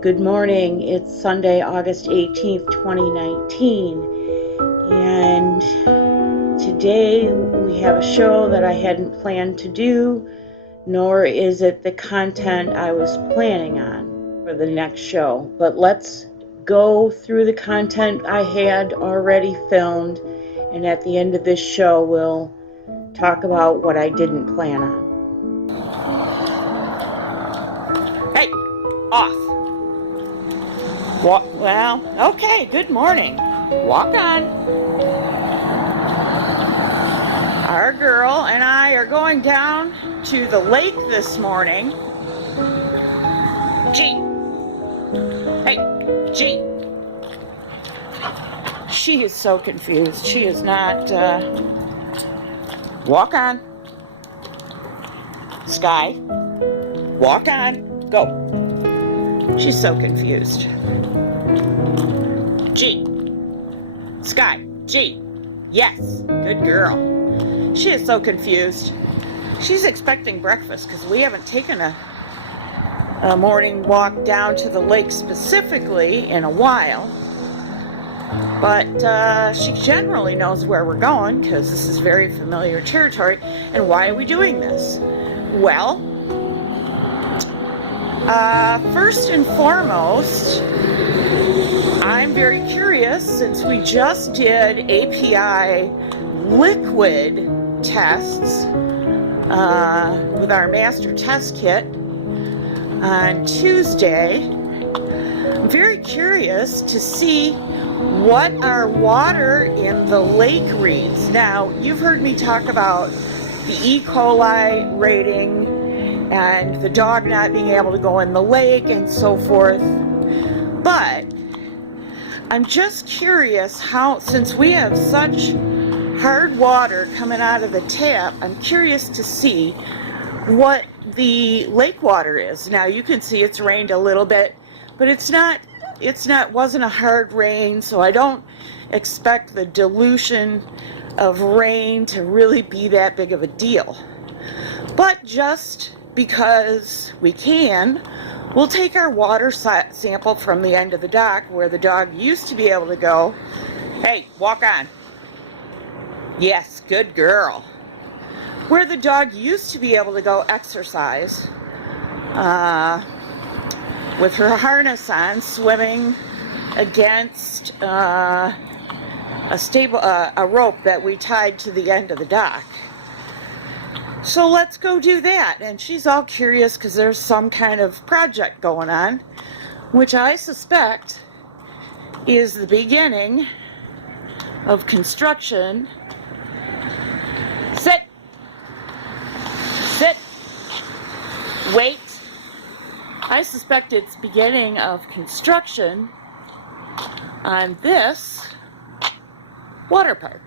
Good morning. It's Sunday, August 18th, 2019, and today we have a show that I hadn't planned to do, nor is it the content I was planning on for the next show. But let's go through the content I had already filmed, and at the end of this show we'll talk about what I didn't plan on. Hey, off. Well, okay, good morning. Walk on. Our girl and I are going down to the lake this morning. G. Hey, G. She is so confused. She is not, walk on. Sky. Walk on. Go. She's so confused. G. Sky. G. Yes. Good girl. She is so confused. She's expecting breakfast because we haven't taken a morning walk down to the lake specifically in a while. But she generally knows where we're going because this is very familiar territory. And why are we doing this? Well, first and foremost, I'm very curious since we just did API liquid tests with our master test kit on Tuesday. I'm very curious to see what our water in the lake reads. Now, you've heard me talk about the E. coli rating and the dog not being able to go in the lake and so forth. But I'm just curious how, since we have such hard water coming out of the tap, I'm curious to see what the lake water is. Now you can see it's rained a little bit, but wasn't a hard rain, so I don't expect the dilution of rain to really be that big of a deal. But just because we can, we'll take our water sample from the end of the dock where the dog used to be able to go. Hey, walk on. Yes, good girl. Where the dog used to be able to go exercise with her harness on, swimming against a rope that we tied to the end of the dock. So let's go do that. And she's all curious because there's some kind of project going on, which I suspect is the beginning of construction. Sit. Sit. Wait. I suspect it's beginning of construction on this water park.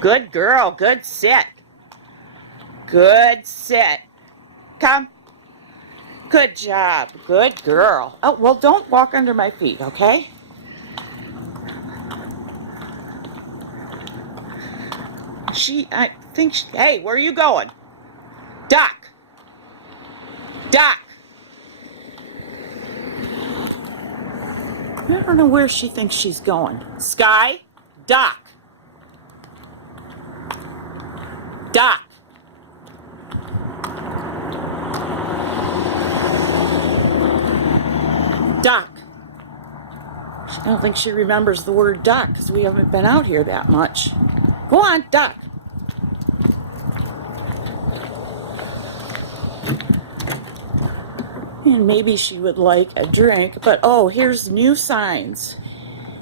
Good girl, good sit. Good sit. Come. Good job, good girl. Oh, well, don't walk under my feet, okay? Hey, where are you going? Doc. Doc. I don't know where she thinks she's going. Sky. Doc. Doc. Doc. I don't think she remembers the word dock because we haven't been out here that much. Go on, Doc. And maybe she would like a drink, but oh, here's new signs.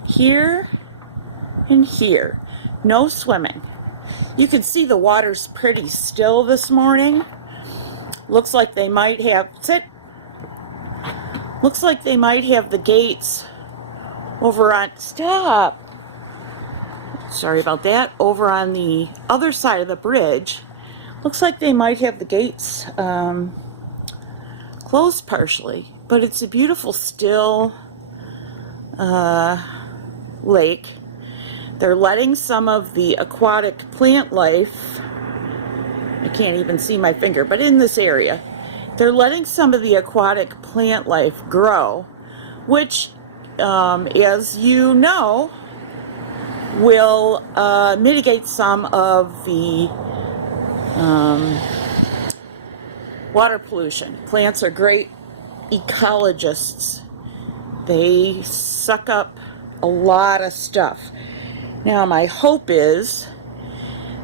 Here and here. No swimming. You can see the water's pretty still this morning. Looks like they might have, looks like they might have the gates over on, sorry about that, over on the other side of the bridge. Looks like they might have the gates closed partially, but it's a beautiful still lake. They're letting some of the aquatic plant life, I can't even see my finger, but in this area, they're letting some of the aquatic plant life grow, which, as you know, will mitigate some of the water pollution. Plants are great ecologists. They suck up a lot of stuff. Now, my hope is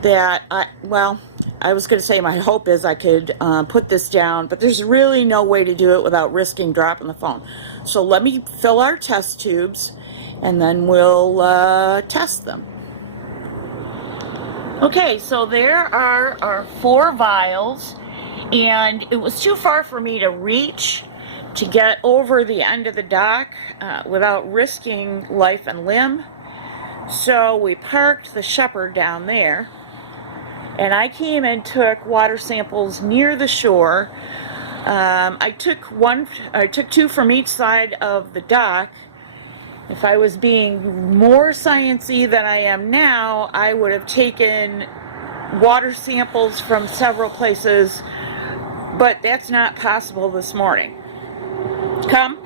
that I was going to say my hope is I could put this down, but there's really no way to do it without risking dropping the phone. So let me fill our test tubes, and then we'll test them. Okay, so there are our 4 vials, and it was too far for me to reach to get over the end of the dock without risking life and limb. So we parked the Shepherd down there, and I came and took water samples near the shore. I took 2 from each side of the dock. If I was being more sciencey than I am now, I would have taken water samples from several places, but that's not possible this morning. Come.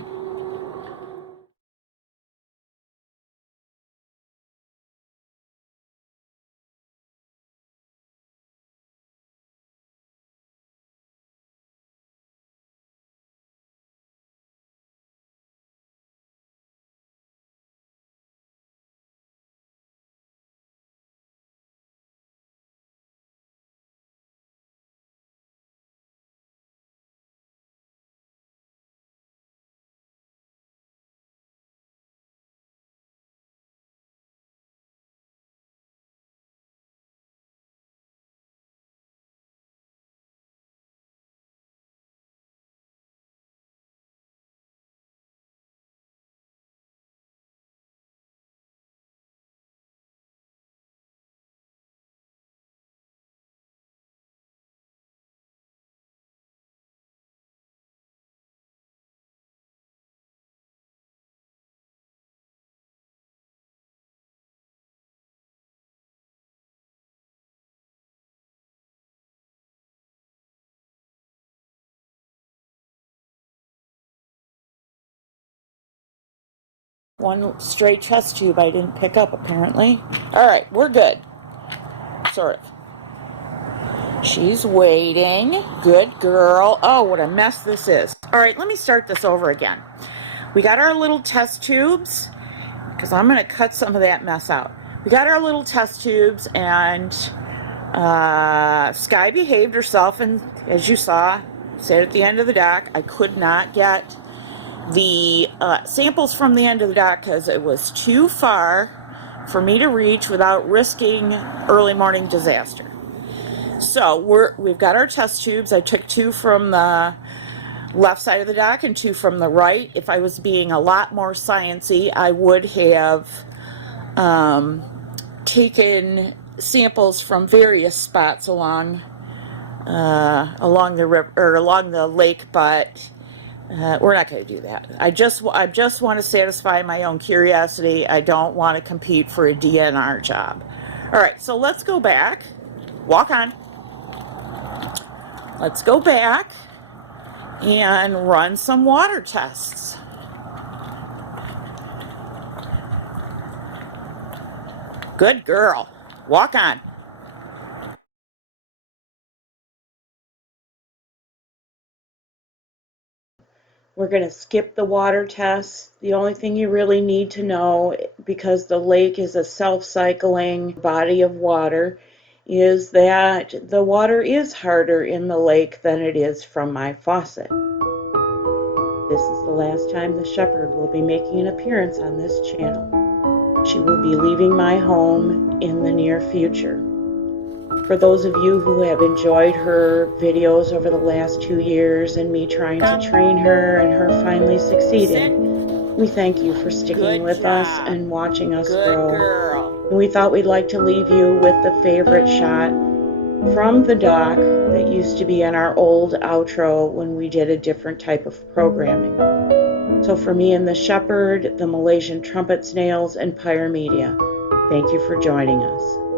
One stray chest tube I didn't pick up, apparently. All right, we're good. Sort of. She's waiting. Good girl. Oh, what a mess this is. All right, let me start this over again. We got our little test tubes, because I'm going to cut some of that mess out. We got our little test tubes, and Sky behaved herself, and as you saw, sat at the end of the dock. I could not get the samples from the end of the dock because it was too far for me to reach without risking early morning disaster. So we've got our test tubes. I took 2 from the left side of the dock and 2 from the right. If I was being a lot more sciencey, I would have taken samples from various spots along the river or along the lake, but we're not going to do that. I just want to satisfy my own curiosity. I don't want to compete for a DNR job. All right, so let's go back. Walk on. Let's go back and run some water tests. Good girl. Walk on. We're going to skip the water tests. The only thing you really need to know, because the lake is a self-cycling body of water, is that the water is harder in the lake than it is from my faucet. This is the last time the Shepherd will be making an appearance on this channel. She will be leaving my home in the near future. For those of you who have enjoyed her videos over the last 2 years and me trying to train her and her finally succeeding, we thank you for sticking with us and watching us grow. And we thought we'd like to leave you with the favorite shot from the dock that used to be in our old outro when we did a different type of programming. So for me and the Shepherd, the Malaysian trumpet snails, and Pyre Media, thank you for joining us.